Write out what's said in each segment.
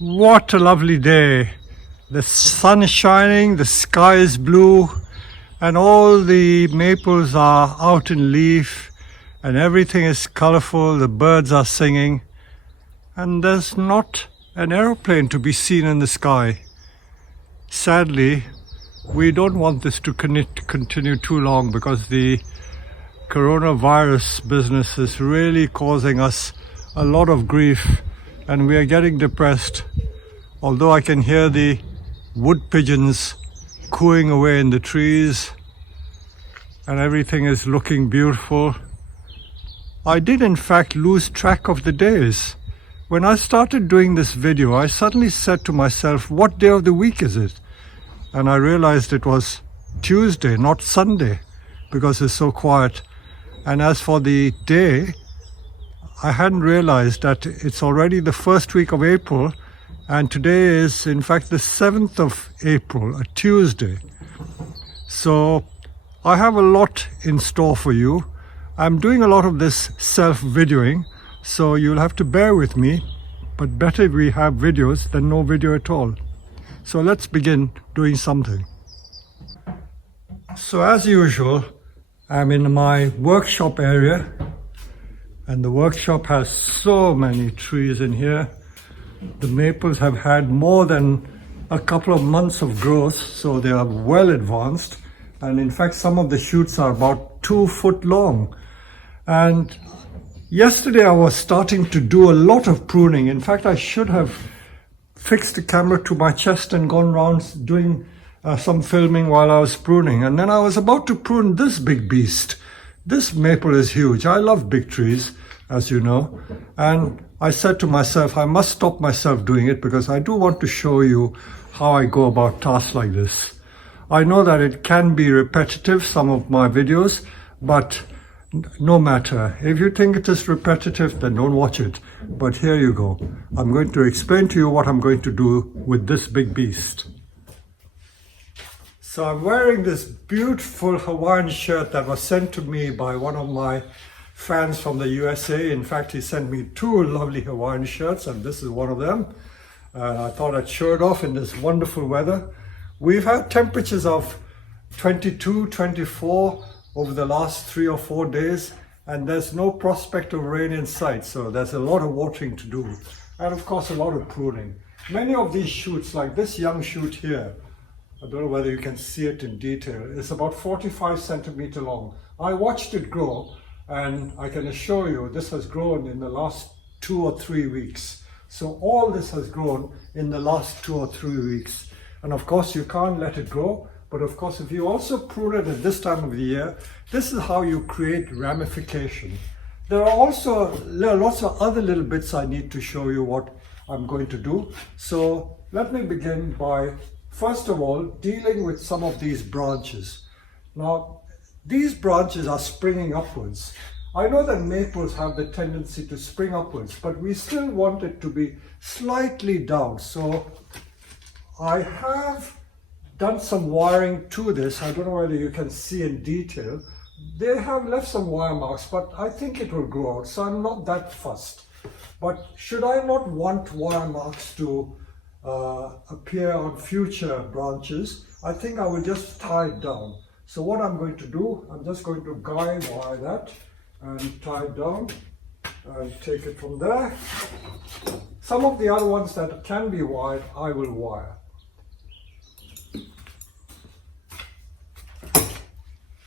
What a lovely day. The sun is shining, the sky is blue, and all the maples are out in leaf, and everything is colorful. The birds are singing, and there's not an aeroplane to be seen in the sky. Sadly, we don't want this to continue too long because the coronavirus business is really causing us a lot of grief, and we are getting depressed. Although I can hear the wood pigeons cooing away in the trees and everything is looking beautiful, I did in fact lose track of the days. When I started doing this video, I suddenly said to myself, what day of the week is it? And I realized it was Tuesday, not Sunday, because it's so quiet. And as for the day, I hadn't realized that it's already the first week of April, and today is in fact the 7th of April, a Tuesday. So I have a lot in store for you. I'm doing a lot of this self-videoing, so you'll have to bear with me, but better if we have videos than no video at all. So let's begin doing something. So as usual, I'm in my workshop area, and the workshop has so many trees in here. The maples have had more than a couple of months of growth, so they are well advanced. And in fact, some of the shoots are about 2 foot long. And yesterday I was starting to do a lot of pruning. In fact, I should have fixed the camera to my chest and gone around doing some filming while I was pruning. And then I was about to prune this big beast. This maple is huge. I love big trees, as you know. And I said to myself, I must stop myself doing it because I do want to show you how I go about tasks like this. I know that it can be repetitive, some of my videos, but no matter. If you think it is repetitive, then don't watch it. But here you go. I'm going to explain to you what I'm going to do with this big beast. So I'm wearing this beautiful Hawaiian shirt that was sent to me by one of my fans from the USA. In fact, he sent me 2 lovely Hawaiian shirts, and this is one of them. I thought I'd show it off in this wonderful weather. We've had temperatures of 22, 24 over the last 3 or 4 days, and there's no prospect of rain in sight, so there's a lot of watering to do, and of course a lot of pruning. Many of these shoots, like this young shoot here, I don't know whether you can see it in detail, it's about 45 centimeter long. I watched it grow, and I can assure you this has grown in the last 2 or 3 weeks. So all this has grown in the last 2 or 3 weeks. And of course you can't let it grow, but of course if you also prune it at this time of the year, this is how you create ramification. There are lots of other little bits I need to show you what I'm going to do. So let me begin by, first of all, dealing with some of these branches. Now, these branches are springing upwards. I know that maples have the tendency to spring upwards, but we still want it to be slightly down. So I have done some wiring to this. I don't know whether you can see in detail. They have left some wire marks, but I think it will grow out, so I'm not that fussed. But should I not want wire marks to appear on future branches, I think I will just tie it down. So what I'm going to do, I'm just going to guide wire that and tie it down and take it from there. Some of the other ones that can be wired, I will wire.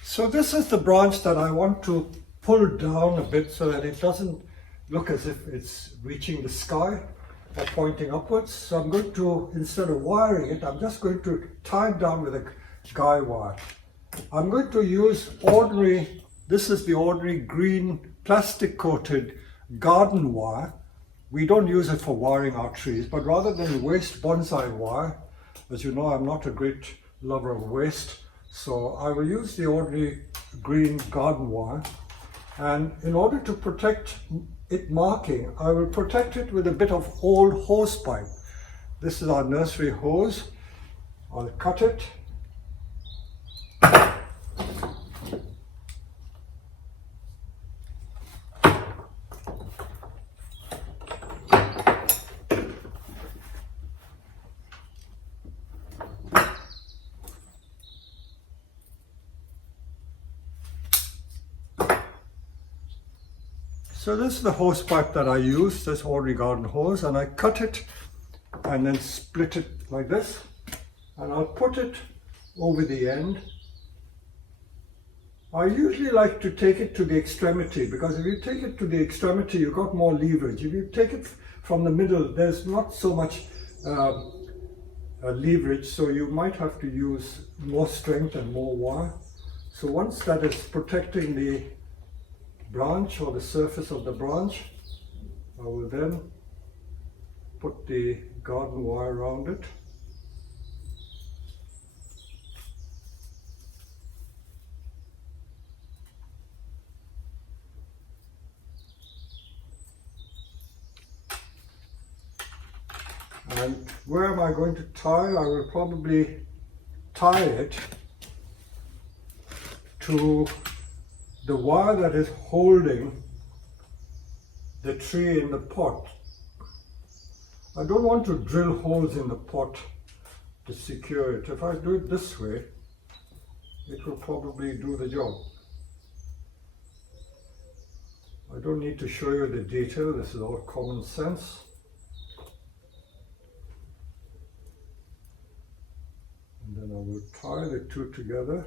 So this is the branch that I want to pull down a bit so that it doesn't look as if it's reaching the sky or pointing upwards. So I'm going to, instead of wiring it, I'm just going to tie it down with a guy wire. I'm going to use this is the ordinary green plastic coated garden wire. We don't use it for wiring our trees, but rather than waste bonsai wire, as you know, I'm not a great lover of waste. So I will use the ordinary green garden wire, and in order to protect it marking, I will protect it with a bit of old hose pipe. This is our nursery hose. I'll cut it. So this is the hose pipe that I use, this ordinary garden hose, and I cut it and then split it like this, and I'll put it over the end. I usually like to take it to the extremity, because if you take it to the extremity, you've got more leverage. If you take it from the middle, there's not so much leverage, so you might have to use more strength and more wire. So once that is protecting the branch or the surface of the branch, I will then put the garden wire around it. And where am I going to tie? I will probably tie it to the wire that is holding the tree in the pot. I don't want to drill holes in the pot to secure it. If I do it this way, it will probably do the job. I don't need to show you the detail, this is all common sense. And then I will tie the two together.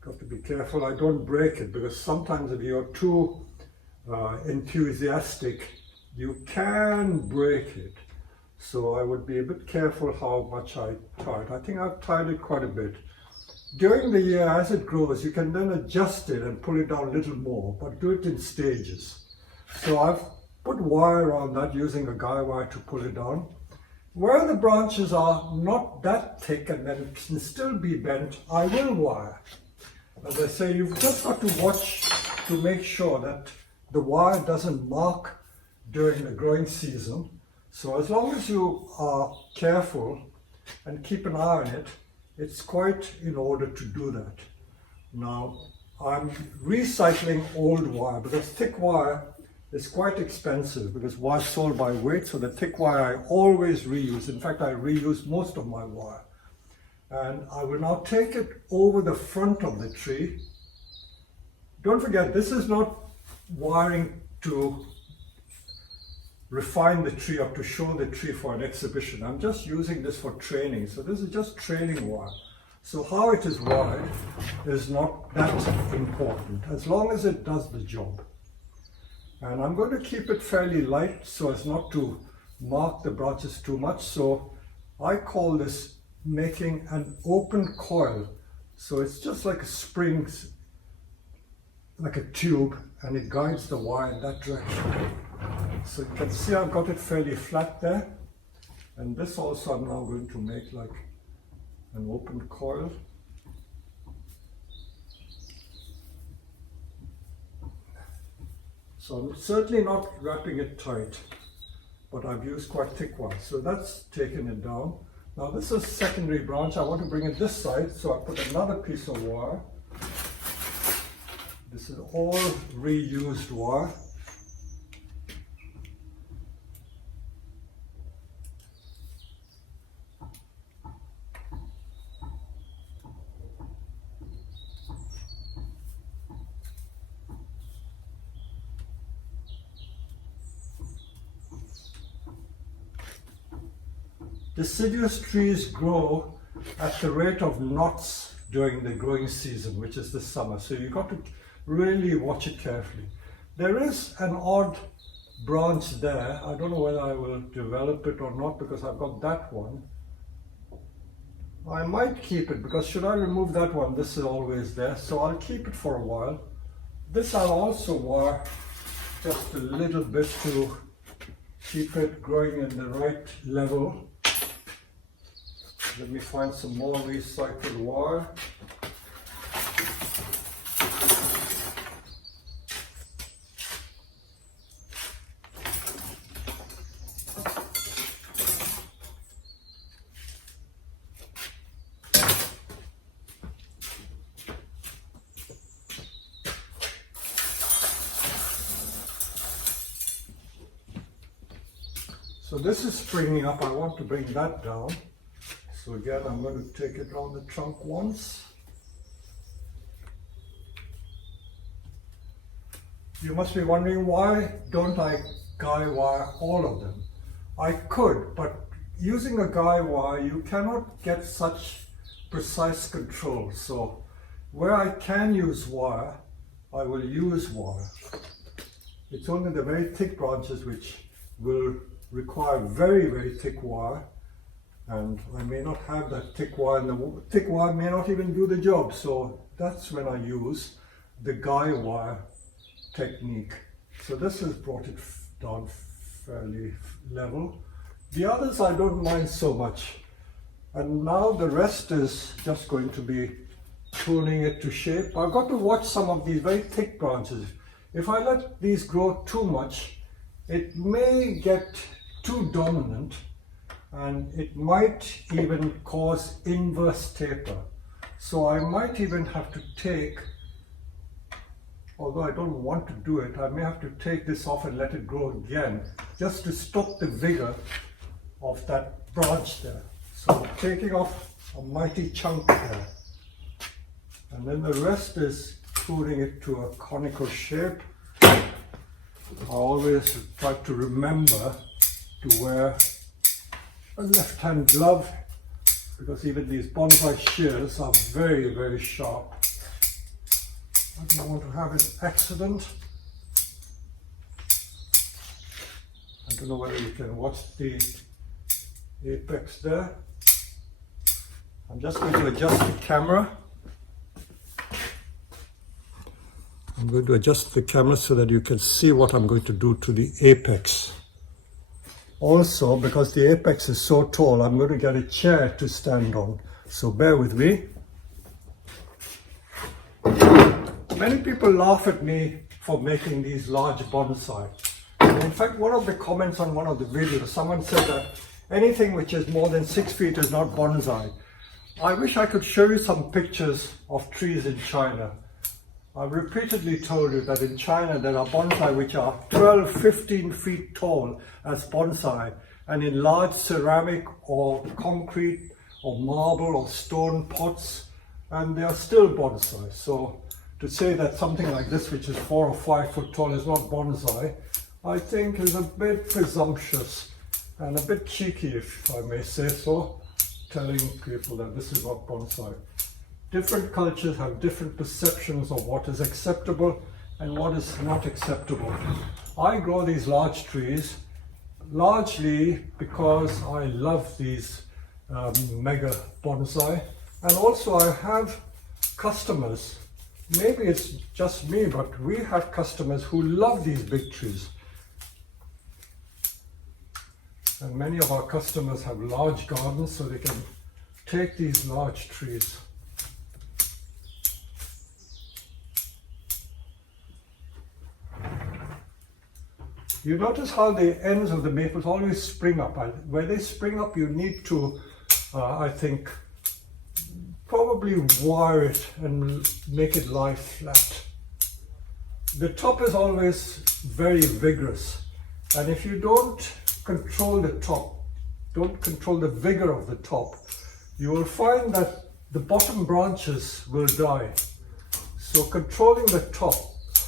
Got to be careful I don't break it, because sometimes if you're too enthusiastic, you can break it. So I would be a bit careful how much I tie it. I think I've tied it quite a bit. During the year, as it grows, you can then adjust it and pull it down a little more, but do it in stages. So I've put wire on that using a guy wire to pull it down. Where the branches are not that thick and then can still be bent, I will wire. As I say, you've just got to watch to make sure that the wire doesn't mark during the growing season. So as long as you are careful and keep an eye on it, it's quite in order to do that. Now, I'm recycling old wire, because thick wire is quite expensive, because wire is sold by weight, so the thick wire I always reuse. In fact, I reuse most of my wire. And I will now take it over the front of the tree. Don't forget, this is not wiring to refine the tree up to show the tree for an exhibition. I'm just using this for training. So this is just training wire. So how it is wired is not that important, as long as it does the job. And I'm going to keep it fairly light so as not to mark the branches too much. So I call this making an open coil. So it's just like a spring, like a tube, and it guides the wire in that direction. So you can see I've got it fairly flat there. And this also I'm now going to make like an open coil. So I'm certainly not wrapping it tight, but I've used quite thick wire. So that's taken it down. Now this is secondary branch. I want to bring it this side, so I put another piece of wire. This is all reused wire. Deciduous trees grow at the rate of knots during the growing season, which is the summer. So you've got to really watch it carefully. There is an odd branch there. I don't know whether I will develop it or not, because I've got that one. I might keep it, because should I remove that one, this is always there. So I'll keep it for a while. This I'll also wire just a little bit to keep it growing in the right level. Let me find some more recycled wire. So this is springing up. I want to bring that down. So again, I'm going to take it around the trunk once. You must be wondering, why don't I guy wire all of them? I could, but using a guy wire, you cannot get such precise control. So where I can use wire, I will use wire. It's only the very thick branches which will require very, very thick wire. And I may not have that thick wire, and the thick wire may not even do the job. So that's when I use the guy wire technique. So this has brought it down fairly level. The others I don't mind so much. And now the rest is just going to be pruning it to shape. I've got to watch some of these very thick branches. If I let these grow too much, it may get too dominant, and it might even cause inverse taper. So I might even have to take, although I don't want to do it, I may have to take this off and let it grow again, just to stop the vigor of that branch there. So I'm taking off a mighty chunk there. And then the rest is pruning it to a conical shape. I always try to remember to wear a left-hand glove, because even these bonsai shears are very, very sharp. I don't want to have an accident. I don't know whether you can watch the apex there. I'm just going to adjust the camera. I'm going to adjust the camera so that you can see what I'm going to do to the apex. Also, because the apex is so tall, I'm going to get a chair to stand on. So bear with me. Many people laugh at me for making these large bonsai. In fact, one of the comments on one of the videos, someone said that anything which is more than 6 feet is not bonsai. I wish I could show you some pictures of trees in China. I've repeatedly told you that in China there are bonsai which are 12, 15 feet tall as bonsai, and in large ceramic or concrete or marble or stone pots, and they are still bonsai. So to say that something like this, which is 4 or 5 foot tall, is not bonsai, I think is a bit presumptuous and a bit cheeky, if I may say so, telling people that this is not bonsai. Different cultures have different perceptions of what is acceptable and what is not acceptable. I grow these large trees largely because I love these mega bonsai, and also I have customers. Maybe it's just me, but we have customers who love these big trees. And many of our customers have large gardens, so they can take these large trees. You notice how the ends of the maples always spring up. Where they spring up, you need to, I think, probably wire it and make it lie flat. The top is always very vigorous, and if you don't control the top, don't control the vigor of the top, you will find that the bottom branches will die. So controlling the top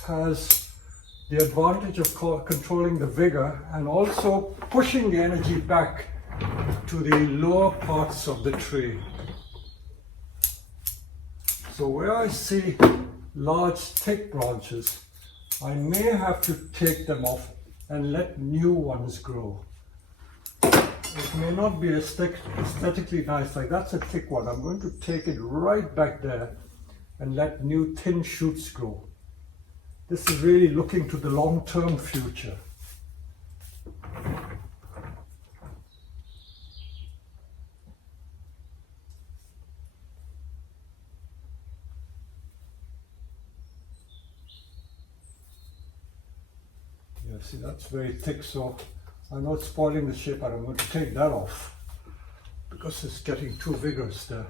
has the advantage of controlling the vigor and also pushing the energy back to the lower parts of the tree. So where I see large thick branches, I may have to take them off and let new ones grow. It may not be aesthetically nice, like that's a thick one. I'm going to take it right back there and let new thin shoots grow. This is really looking to the long-term future. Yeah, see, that's very thick, so I know it's spoiling the shape, but I'm going to take that off because it's getting too vigorous there.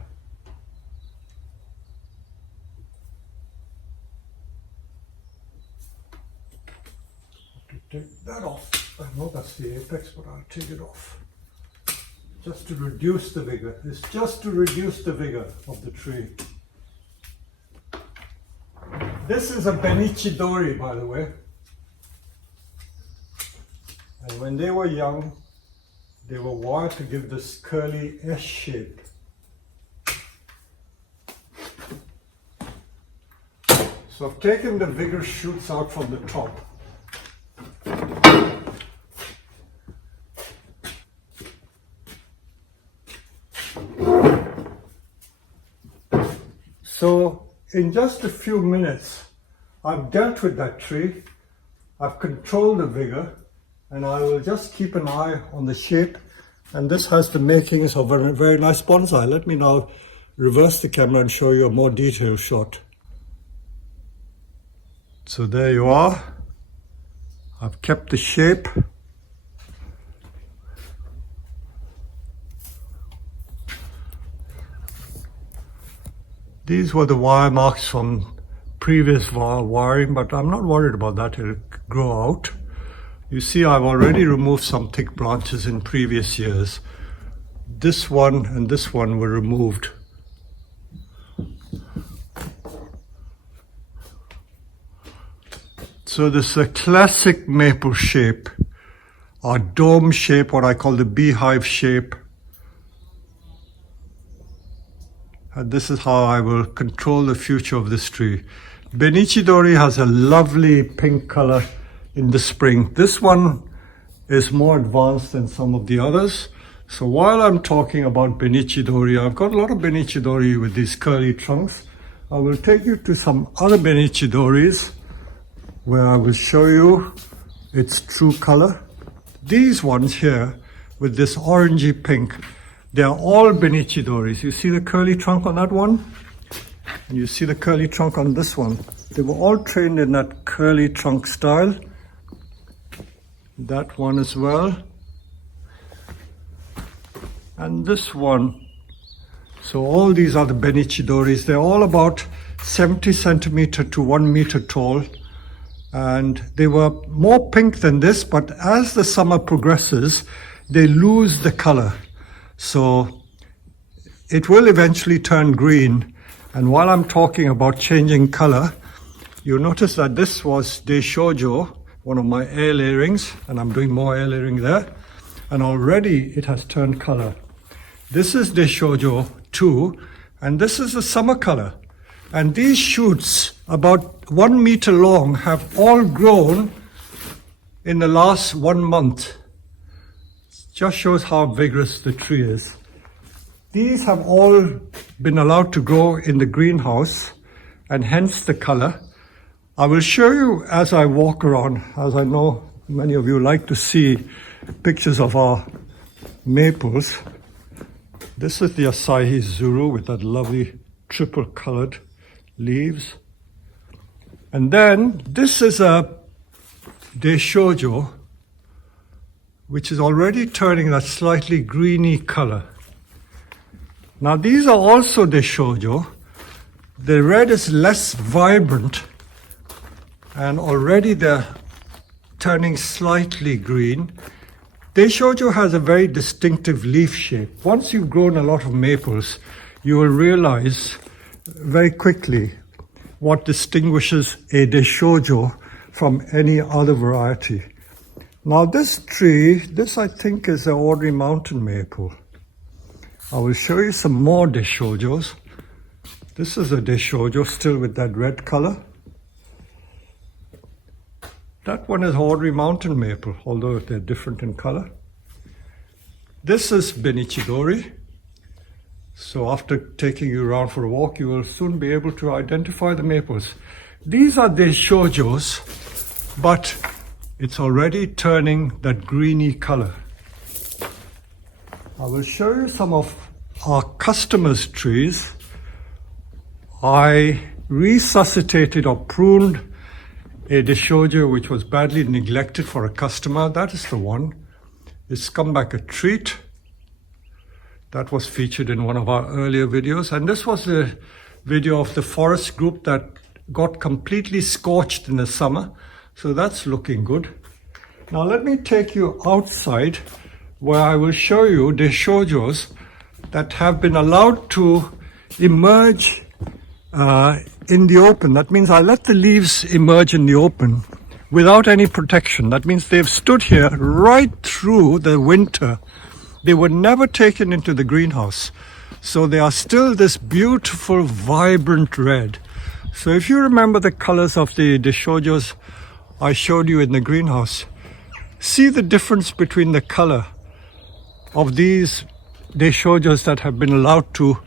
Take that off. I know that's the apex, but I'll take it off. just to reduce the vigor. It's just to reduce the vigor of the tree. This is a Benichi, by the way. And when they were young, they were wired to give this curly S shape. So I've taken the vigorous shoots out from the top. So in just a few minutes, I've dealt with that tree, I've controlled the vigor, and I will just keep an eye on the shape. And this has the makings of a very nice bonsai. Let me now reverse the camera and show you a more detailed shot. So there you are. I've kept the shape. These were the wire marks from previous wiring, but I'm not worried about that. It'll grow out. You see, I've already removed some thick branches in previous years. This one and this one were removed. So this is a classic maple shape, or dome shape, what I call the beehive shape. And this is how I will control the future of this tree. Benichi has a lovely pink color in the spring. This one is more advanced than some of the others. So while I'm talking about Benichi, I've got a lot of Benichi with these curly trunks. I will take you to some other Benichi where I will show you its true color. These ones here with this orangey pink, they are all Benichi. You see the curly trunk on that one? And you see the curly trunk on this one. They were all trained in that curly trunk style. That one as well. And this one. So all these are the Benichi. They're all about 70 centimeter to 1 meter tall. And they were more pink than this, but as the summer progresses, they lose the color. So it will eventually turn green. And while I'm talking about changing color, you'll notice that this was Deishojo, one of my air layerings, and I'm doing more air layering there. And already it has turned color. This is Deishojo 2, and this is the summer color. And these shoots, about 1 meter long, have all grown in the last 1 month. Just shows how vigorous the tree is. These have all been allowed to grow in the greenhouse, and hence the color. I will show you as I walk around, as I know many of you like to see pictures of our maples. This is the Asahi Zuru with that lovely triple colored leaves. And then this is a Deishojo, which is already turning that slightly greeny color. Now these are also Deishojo. The red is less vibrant, and already they're turning slightly green. Deishojo has a very distinctive leaf shape. Once you've grown a lot of maples, you will realize very quickly what distinguishes a Deishojo from any other variety. Now this tree, this I think is an ordinary mountain maple. I will show you some more Deishojos. This is a Deishojo still with that red color. That one is ordinary mountain maple, although they're different in color. This is Benichi. So after taking you around for a walk, you will soon be able to identify the maples. These are Deishojos, but it's already turning that greeny color. I will show you some of our customers' trees. I resuscitated or pruned a Deishojo which was badly neglected for a customer. That is the one. It's come back a treat. That was featured in one of our earlier videos. And this was a video of the forest group that got completely scorched in the summer. So that's looking good. Now let me take you outside where I will show you the shoujos that have been allowed to emerge in the open. That means I let the leaves emerge in the open without any protection. That means they've stood here right through the winter. They were never taken into the greenhouse. So they are still this beautiful, vibrant red. So if you remember the colors of the shoujos I showed you in the greenhouse, see the difference between the color of these shoujos that have been allowed to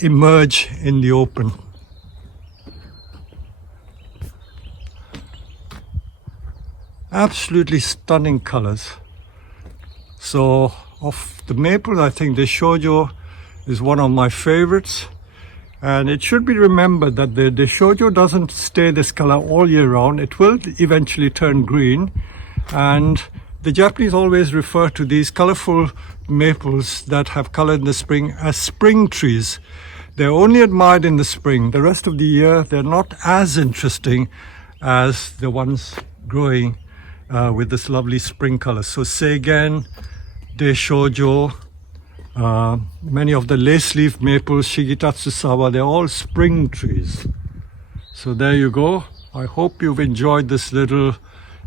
emerge in the open. Absolutely stunning colors. So of the maples, I think the shoujo is one of my favorites. And it should be remembered that the shoujo doesn't stay this color all year round. It will eventually turn green. And the Japanese always refer to these colorful maples that have color in the spring as spring trees. They're only admired in the spring. The rest of the year, they're not as interesting as the ones growing with this lovely spring color. So Seigen, De Shoujo, many of the lace leaf maples, Shigitatsusawa, they're all spring trees. So there you go. I hope you've enjoyed this little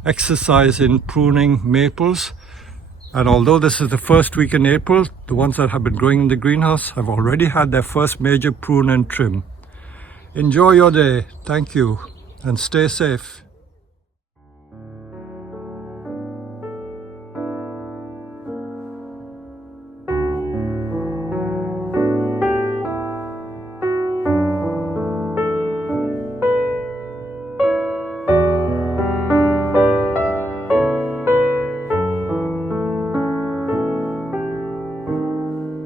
exercise in pruning maples. And although this is the first week in April, the ones that have been growing in the greenhouse have already had their first major prune and trim. Enjoy your day. Thank you and stay safe.